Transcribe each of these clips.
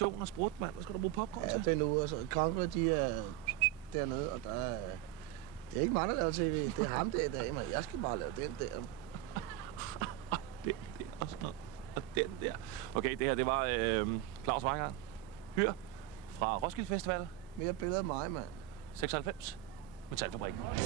og sprut, mand. Hvad skal du bruge popcorn til? Ja, det er nu. Altså, Conqueror, de er dernede, og der er... Det er ikke mig, der laver tv. Det er ham der i dag, men jeg skal bare lave den der. Den der og sådan noget. Og den der. Okay, det her, det var Claus Weingart. Hyr fra Roskilde Festival. Mere billeder af mig, mand. 96. Metalfabrikken. Ja.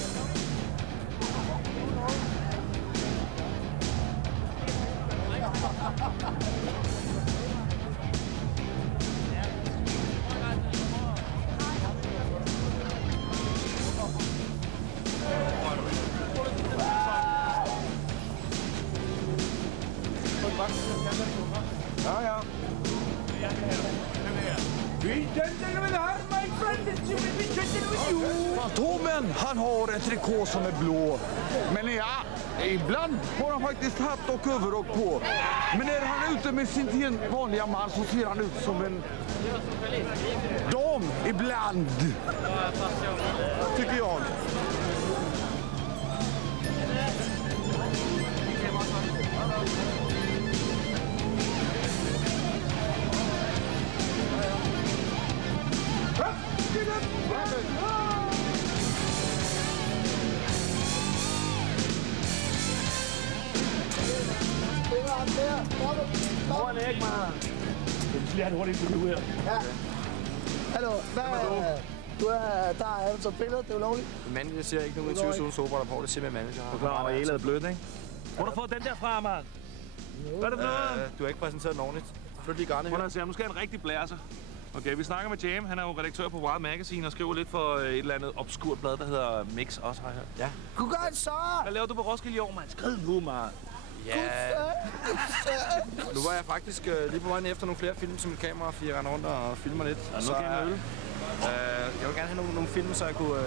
Fantomen, han har en trikå som är blå. Men ja, ibland har han faktiskt hatt och överrock på. Men när han är ute med sin vanliga man så ser han ut som en dam ibland. Tycker jag. Foran ikke, man. Det er lige hurtigt interview her. Ja. Hallo, hvad der er altså billeder, det er ulovligt. Manager siger ikke nogen 20 siden sober der på, det siger med manager. Du er klar over, at jeg er blødt, ikke? Hvor har du fået den der fra, mand? Hvad er det for noget? Du har ikke præsenteret den ordentligt. Flyt lige garnet her. Nu skal han rigtig blære sig. Okay, vi snakker med Jam. Han er jo redaktør på Wild Magazine og skriver lidt for et eller andet obskurt blad, der hedder Mix også, har jeg hørt. Ja. Kunne godt så! Hvad laver du på Roskilde i år, mand? Skriv nu, mand. Ja. Nu var jeg faktisk lige på vejen efter nogle flere film, som kamera 4 render rundt og filmer lidt. Ja, nu kan jeg øl. Jeg vil gerne have nogle film, så jeg kunne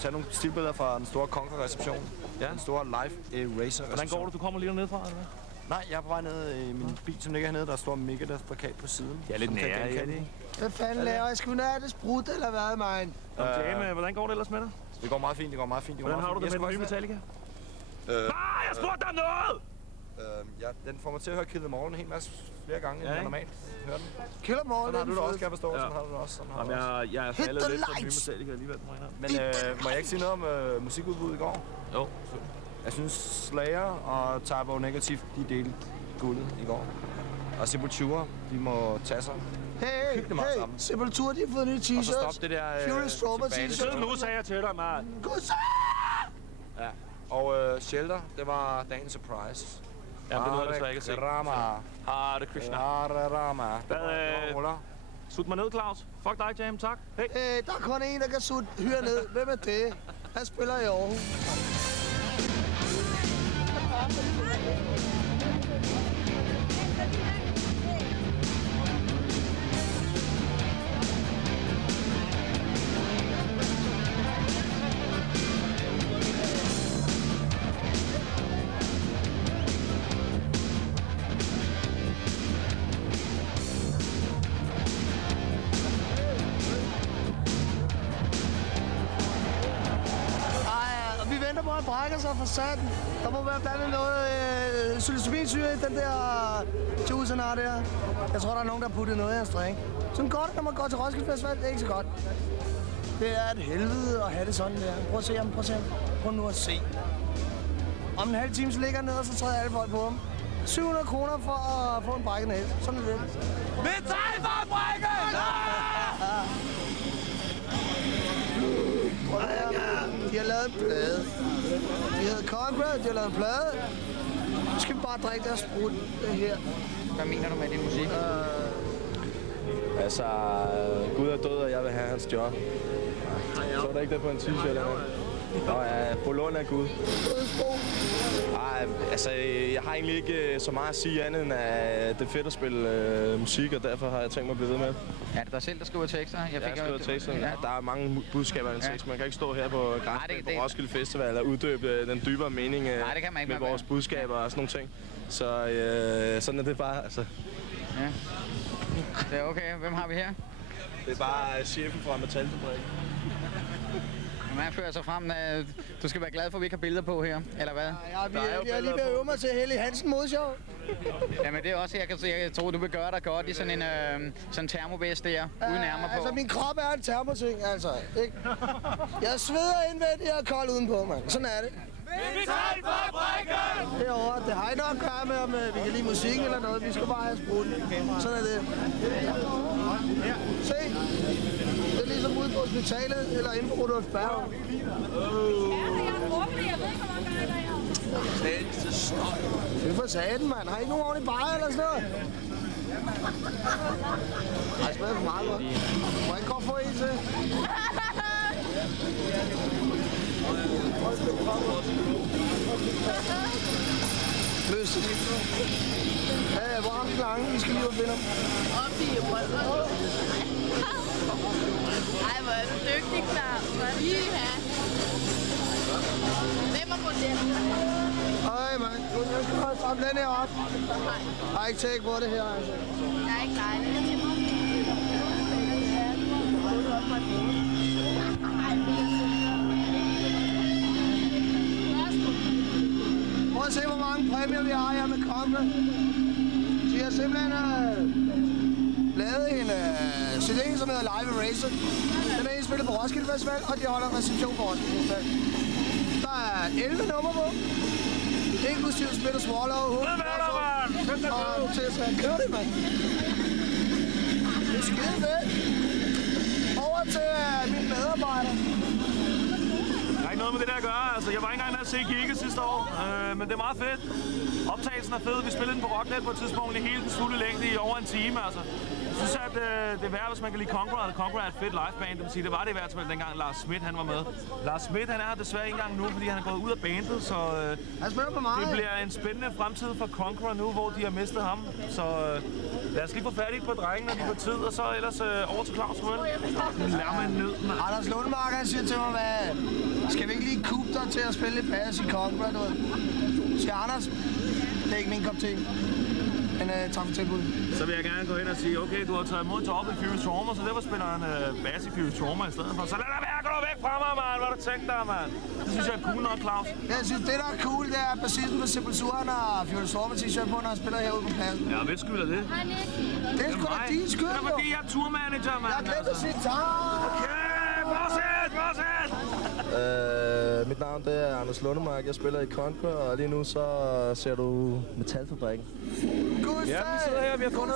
tage nogle stilbilleder fra den store Conqueror-reception. Ja. Den store live Eraser-reception. Hvordan går det? Du kommer lige dernede fra, eller hvad? Nej, jeg er på vej ned i min bil, som ligger hernede. Der står Megadeth-plakat på siden. Jeg er lidt nære, ja, det. Hvad fanden laver jeg? Skal vi have det sprut, eller hvad, mand? Jam, hvordan går det ellers med dig? Det går meget fint, det går meget fint. Hvordan har du det med den nye Metallica? Nej, jeg spurgte dig noget! Ja, den får mig til at høre Kill Them All en hel masse flere gange, end jeg normalt hører den. Kill Them All, sådan har du det også, kan jeg forstå. Sådan har du det også. Jeg er faldet lidt for den nye Metallica alligevel, må jeg Men må jeg ikke sige noget om musikudbuddet i går? Jo. Jeg synes Slayer og Type O Negative, de delte guldet i går. Og Sepultura, de må tage sig. Hey, Sepultura, de har fået nye t-shirts. Og så stop det der Fury Strober t-shirts. Nu sagde jeg til dig, mand. Gud så! Ja. Og Shelter, det var dagens surprise. Ja, det nåede jeg desværre ikke at se. Hare Krishna. Hare Rama. Sut mig ned, Claus. Fuck dig, Jam. Tak. Hey. Der er kun en, der kan sutte hyre ned. Hvem er det? Han spiller i Aarhus. Han brækker sig for satan. Der må være blandt noget psilocybinsyre i den der juice, han har der. Jeg tror, der er nogen, der har puttet noget i hans drink. Sådan godt, når man går til Roskilde Festival, det er ikke så godt. Det er et helvede at have det sådan der. Prøv at se ham, prøv nu at se. Om en halv time, så ligger han ned, og så træder alle folk på ham. 700 kroner for at få en brækket næse. Sådan er det. Metalfabrikken! De har lavet en plade. De hedder Conqueror, de har lavet en plade. Nu skal vi bare drikke deres sprut, det her. Hvad mener du med din musik? Altså, Gud er død, og jeg vil have hans job. Så er der ikke det på en t-shirt eller noget? Nå ja, Bolon er Gud. Ej, altså, jeg har egentlig ikke så meget at sige andet, end at det er fedt at spille musik, og derfor har jeg tænkt mig at blive ved med. Er det dig selv, der skriver tekster? Jeg skriver tekster. Ja. Der er mange budskaber i den tekst. Man kan ikke stå her på Roskilde Festival og uddybe den dybere mening med vores budskaber og sådan nogle ting. Så sådan er det bare, altså. Ja. Det er okay. Hvem har vi her? Det er bare chefen fra Metalfabrikken. Jamen, han fører sig frem. Du skal være glad for, at vi ikke har billeder på her, eller hvad? Ja, jeg er lige ved at øve mig til Helly Hansen modshow. Jamen, det er også, jeg tror, du vil gøre dig godt i sådan en termobæs der, uden ærmer på. Altså, min krop er en termosing, altså. Ikke? Jeg sveder indvendigt og er kold udenpå, mand. Sådan er det. Metalfabrikken! Herovre, det har ikke noget at gøre med, om vi kan lide musik eller noget. Vi skal bare have sprut. Sådan er det. Se. Det er ligesom ude på hospitalet, eller inde på Rudolf Berg. Det er for saten, mand. Har I ikke nogen ordentlig bajer eller sådan noget? Ej, jeg smager for meget, mand. Må jeg ikke godt få en til? Løs det. Ja, hvor er den lange? Vi skal lige ud og finde ham. Op i brødret. Ej, hvor er du dygtig, Claus. Iha. Hvem er på den? Øj, mand. Jeg skal bare stramme den her op. Jeg har ikke tænkt på det her, altså. Jeg er ikke lejlig til mig. Prøv at se, hvor mange præmier vi har her med Konge. De har simpelthen lavet en CD, som hedder Live Eraser. Den er indspillet på Roskilde Festival, og de holder en reception på Roskilde Festival. Der er 11 numre på. Inklusiv spiller Swallow, og Tessa. Kør det, mand. Det er skide fedt. Over til mine medarbejdere. Der er ikke noget med det der at gøre. Altså, jeg var ikke engang med at se Giga sidste år, men det er meget fedt. Optagelsen er fed. Vi spillede den på Rocknet på et tidspunkt i hele den fulde længde i over en time. Altså. Jeg synes, at det er værd, hvis man kan lide Conqueror. Conqueror er et fedt liveband, det vil sige. Det var det i hvert fald dengang Lars Schmidt han var med. Lars Schmidt han er desværre ikke engang nu, fordi han er gået ud af bandet, så det bliver en spændende fremtid for Conqueror nu, hvor de har mistet ham. Så lad os lige få færdigt på drengen, når de får tid, og så ellers over til Claus Rød. Lær mig ned. Anders Lundmark, han siger til mig, skal vi ikke lige kuppe dig til at spille lidt bass i Conqueror, du ved? Siger Anders, det er ikke min kop te. Men tak for tilbuddet. Så vil jeg gerne gå ind og sige, okay, du har taget imod job i Furious Trauma, så derfor spiller han bass i Furious Trauma i stedet for. Så lad dig være, gå væk fra mig, mand. Hvad har du tænkt dig, mand? Det synes jeg er cool nok, Claus. Jeg synes, det der er cool, det er bassisten på Sepultura, han har Furious Trauma t-shirt på, når han spiller herude på pladsen. Ja, hvem skylder det? Det er sgu da din skyld, jo. Det er fordi, jeg er turmanager, mand. Jeg har glemt at sige tak. Okay, fortsæt! Mit navn det er Anders Lundemark. Jeg spiller i Conqueror, og lige nu så ser du Metalfabrikken. Ja, vi sidder her. Vi har fundet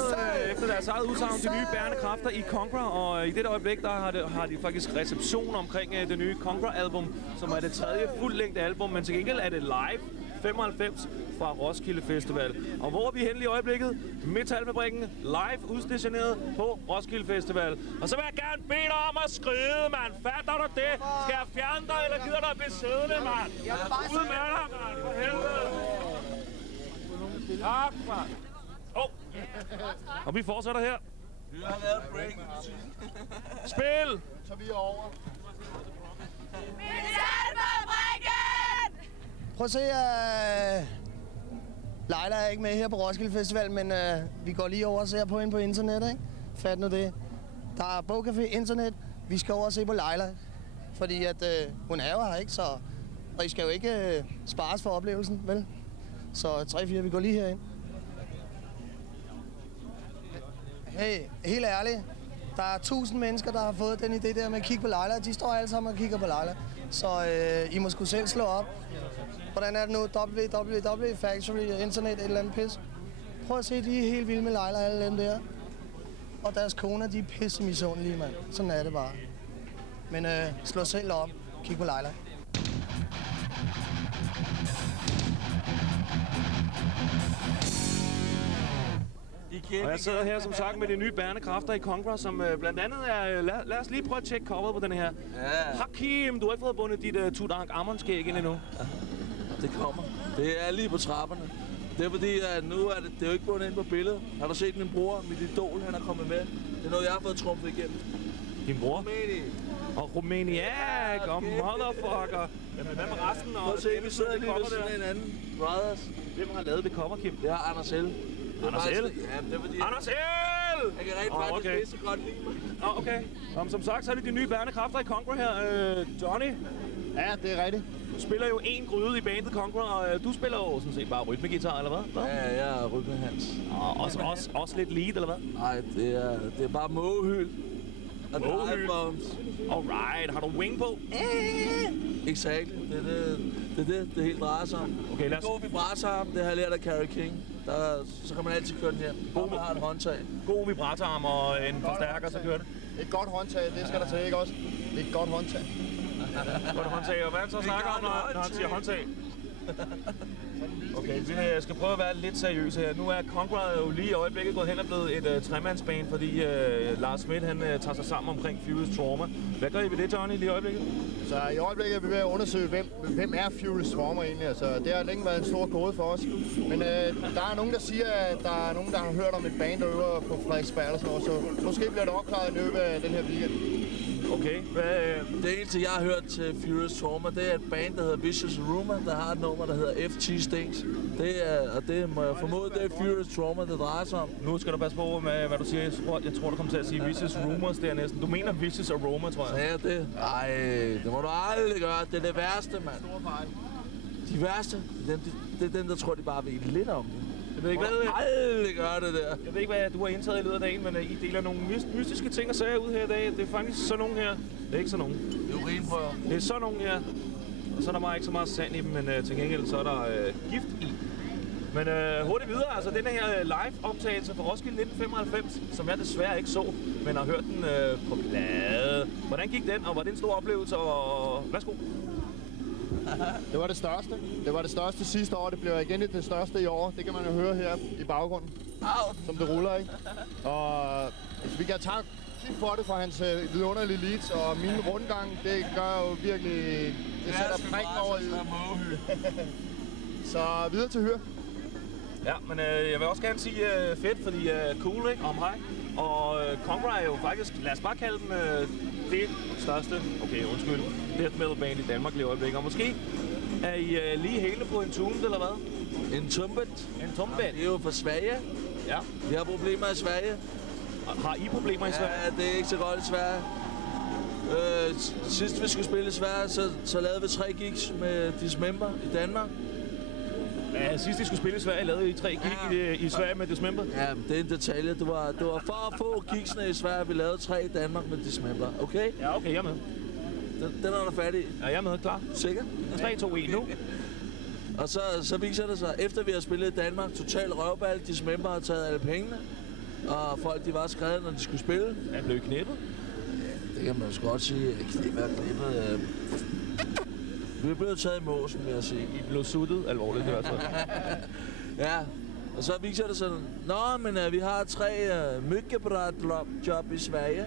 efter deres eget udsagn de nye bærende kræfter i Conqueror, og i dette øjeblik der har de faktisk reception omkring det nye Conqueror-album, som er det tredje fuldlængde album, men til gengæld er det live 95 fra Roskilde Festival. Og hvor er vi henne i øjeblikket? Metalfabrikken live udstationeret på Roskilde Festival. Og så vil jeg gerne bede dig om at skride, mand. Fatter du det? Skal jeg fjerne dig, eller gider du at blive siddende, mand? Ud med dig, mand. For helvede. Tak, mand. Og vi fortsætter her. Vi har lavet break. Spil! Så vi er over. Metalfabrikken! Prøv at se, Leila er ikke med her på Roskilde Festival, men vi går lige over og ser på hende på internet, ikke? Fat nu det. Der er bogcafé internet. Vi skal over og se på Leila, fordi at hun er jo her, ikke? Så, og I skal jo ikke spares for oplevelsen, vel? Så 3-4, vi går lige herind. Hey, helt ærligt. Der er 1000 mennesker, der har fået den idé der med at kigge på Leila. De står alle sammen og kigger på Leila. Så I må sgu selv slå op. Hvordan er det nu? www, Factory, internet, et eller andet pis. Prøv at se, de er helt vilde med Leila, alle dem der. Og deres koner, de er pisse misundelige, mand. Sådan er det bare. Men slå selv op. Kig på Leila. Og jeg sidder her som sagt med de nye bærende kræfter i Conqueror, som blandt andet er... Lad os lige prøve at tjekke coveret på den her. Ja. Hakim, du har ikke fået bundet dit Tutankhamon-skæg ind endnu. Det kommer. Det er lige på trapperne. Det er fordi, at nu er det er jo ikke bundet ind på billedet. Har du set min bror, mit idol, han er kommet med? Det er noget, jeg har fået trumfet igennem. Din bror? Rumæni. Og Rumæniak og motherfucker. Jamen, hvad med resten? Prøv at se, vi sidder lige ved sådan en anden. Brothers. Hvem har lavet det cover, Kim? Det har Anders L. Anders L? Ja, det er fordi... Anders L! Jeg kan rigtig faktisk så godt lide mig. Okay. Som sagt, så er det de nye bærende kræfter i Conquer her. Johnny. Ja, det er rigtigt. Du spiller jo en gryde i bandet Conquer, og du spiller jo sådan set bare rytmegitar, eller hvad? Ja, jeg er rytmehans. Og også lidt lead, eller hvad? Nej, det er bare mågehyld. Og drivebombs. Alright, har du wing på? Exakt. Det helt drejer sig om. Okay, lad os... God vibratorarm, det har jeg lært af Carrie King. Så kan man altid køre den her. God har et håndtag. God vibratorarm og en forstærker, så kører det. Et godt håndtag, det skal der til, ikke også? Det er et godt håndtag. Godt håndtag, og hvad så snakker om, når han siger håndtag? Okay, vi skal prøve at være lidt seriøse her. Nu er Conquer jo lige i øjeblikket gået hen og blevet et tremandsband, fordi Lars Schmidt han tager sig sammen omkring Furious Trauma. Hvad gør I ved det, Johnny, lige i øjeblikket? Så i øjeblikket er vi ved at undersøge, hvem er Furious Trauma egentlig. Altså, det har længe været en stor gåde for os. Men der er nogen, der siger, at der er nogen, der har hørt om et band, der øver på Frederiksberg eller sådan noget. Så måske bliver det opklaret i løbet af den her weekend. Okay, det eneste, jeg har hørt til Furious Trauma, det er et band, der hedder Vicious Rumor, der har et nummer, der hedder FT Stinks. Det må jeg formode, det er Furious Trauma, det drejer sig om. Nu skal du passe på med, hvad du siger. Jeg tror, du kommer til at sige Vicious Rumors der næsten. Du mener Vicious Aroma, tror jeg. Ja, det. Ej, det må du aldrig gøre. Det er det værste, mand. De værste, det er dem, der tror, de bare ved lidt om det. Jeg ved ikke, aldrig gøre det der. Jeg ved ikke, hvad du har indtaget i løbet af dagen, men I deler nogle mystiske ting og sager ud her i dag. Det er faktisk sådan nogle her. Det er ikke sådan nogle. Det er urinprøver. Det er sådan nogle her. Og så er der bare ikke så meget sand i dem, men til gengæld så er der gift i. Men hurtigt videre, altså den her live-optagelse fra Roskilde 1995, som jeg desværre ikke så, men har hørt den på plade. Hvordan gik den, og var det en stor oplevelse? Og værsgo. Det var det største. Det var det største sidste år. Det bliver igen det største i år. Det kan man jo høre her i baggrunden. Som det ruller, ikke? Og vi kan tage for det fra hans vidunderlige leads, og min rundgang, det gør jo virkelig... Det sætter prikken over i... Så videre til Hyre. Ja, men jeg vil også gerne sige fedt, fordi cool, ikke? Om hej. Og Conquer er jo faktisk, lad os bare kalde dem det største, okay, undskyld, death metal band i Danmark lige i øjeblikket. Og måske er I lige hele på en tumpe, eller hvad? En tumpet? En tumpet. Det er jo for Sverige. Ja. Vi har problemer i Sverige. Har I problemer i Sverige? Ja, det er ikke så godt i Sverige. Sidst vi skulle spille i Sverige, så lavede vi 3 gigs med Dismember i Danmark. Ja, sidst I skulle spille i Sverige, lavede I 3 gig i Sverige med Dismember? Ja, det er en detalje. Det var for at få gigsene i Sverige, vi lavede 3 i Danmark med Dismember. Okay? Ja, okay, jeg er med. Den er der fat i. Ja, jeg er med, klar. Sikker? 3, 2, 1 nu. Og så viser det sig, efter vi har spillet i Danmark, total røvball, Dismember har taget alle pengene. Og folk, de var skrevet, når de skulle spille. Er blevet knippet? Ja, det kan man jo godt sige. Knippet. Vi er blevet taget i måsen, vil jeg sige. I blev suttet alvorligt, det var så. Ja, og så viser det sådan, men vi har 3 myggebræt-job i Sverige.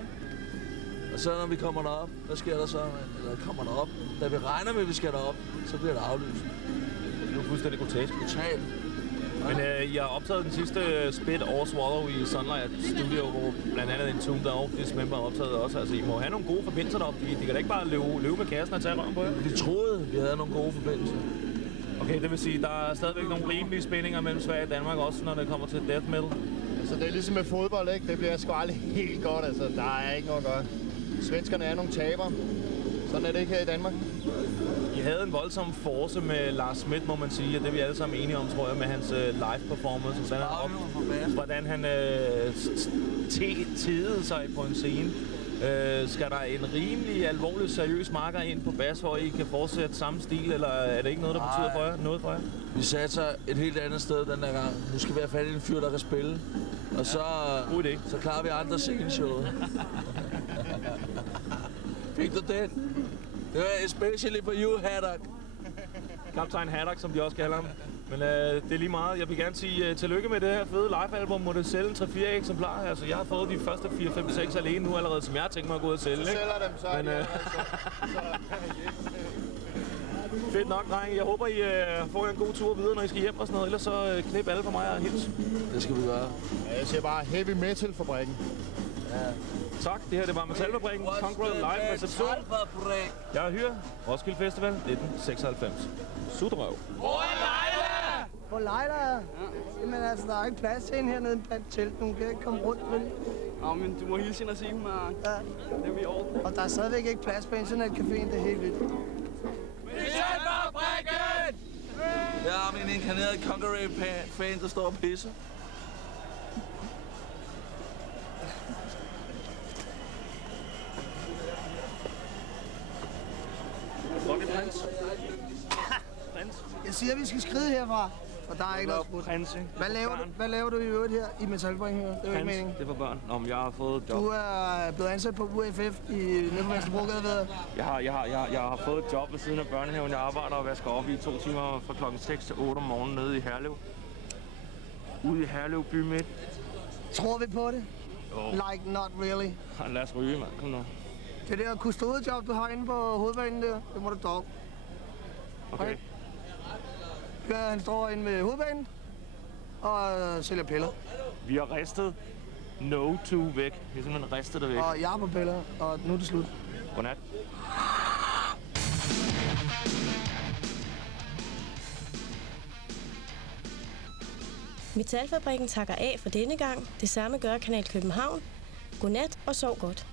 Og så når vi kommer derop, hvad sker der så? Eller kommer derop, da vi regner med, at vi skal derop, så bliver det aflyst. Det er jo fuldstændig grotesk. Totalt. Men jeg har optaget den sidste spit over Swallow i Sunlight Studio, hvor blandt andet en Tomb og Dismember har optaget også. Altså, I må have nogle gode forbindelser deroppe. De kan da ikke bare løbe med kassen og tage røven på jer. Vi troede, vi havde nogle gode forbindelser. Okay, det vil sige, der er stadigvæk nogle rimelige spændinger mellem Sverige og Danmark, også når det kommer til death metal. Altså, det er ligesom med fodbold, ikke? Det bliver sgu aldrig helt godt, altså. Der er ikke noget at gøre. Svenskerne er nogle tabere. Sådan er det ikke her i Danmark. I havde en voldsom force med Lars Schmidt, må man sige, og det er vi alle sammen enige om, tror jeg, med hans live performance. Hvordan han tidede sig på en scene. Skal der en rimelig alvorlig seriøs marker ind på bas, hvor I kan fortsætte samme stil, eller er det ikke noget, der betyder for jer, noget for jer? Vi satser et helt andet sted den her gang. Nu skal vi have fat i en fyr, der kan spille. Og så klarer vi andre sceneshow. Fik du den? Det var especially for you, Haddock. Kaptajn Haddock, som de også kalder ham. Men det er lige meget. Jeg vil gerne sige tillykke med det her fede live-album. Må det sælge 3-4 eksemplarer. Altså, jeg har fået de første 4, 5, 6 alene nu allerede, som jeg har tænkt mig at gå ud og sælge. Så sælger dem, så men, fedt nok, drenge. Jeg håber, I får en god tur videre, når I skal hjem og sådan noget. Ellers så knip alle for mig og hils. Det skal vi gøre. Ja, jeg siger bare heavy metal-fabrikken. Ja. Tak. Det her det var Metalfabrikken. Conquer Live reception. Jeg er Hyre. Roskilde Festival 1996. Sutrøv. Hvor er Leila? På lejder? Ja. Jamen altså, der er ikke plads til en hernede blandt telten. Hun kan ikke komme rundt, vel? Ja, men du må hilse hende og se, hun er... Ja. Det er vi over. Og der er stadigvæk ikke plads på internetcaféen, det er helt vildt. Metalfabrikken! Jeg har min inkarnerede Conqueror-fan, der står og pisser. Jeg siger, at vi skal skride herfra, og der er ikke noget sprudt. Hvad laver du i øvrigt her i Metalfabrikken? Det er jo ikke meningen. Det er for børn. Om jeg har fået et job. Du er blevet ansat på UFF nede på Vesterbrogade, ved Jeg har fået et job ved siden af børnehaven. Jeg arbejder og vasker op i 2 timer fra klokken 6 til 8 om morgenen nede i Herlev. Ude i Herlev by midt. Tror vi på det? Jo. Like not really. Lad os ryge, mand. Kom nu. Det der kustodejob, du har inde på hovedbanen der, det må du droppe. Okay. Ja, han står inde ved hovedbanen og sælger piller. Vi har ristet No 2 væk. Vi har simpelthen ristet det væk. Og jeg er på piller, og nu er det slut. Godnat. Metalfabrikken takker af for denne gang. Det samme gør Kanal København. Godnat og sov godt.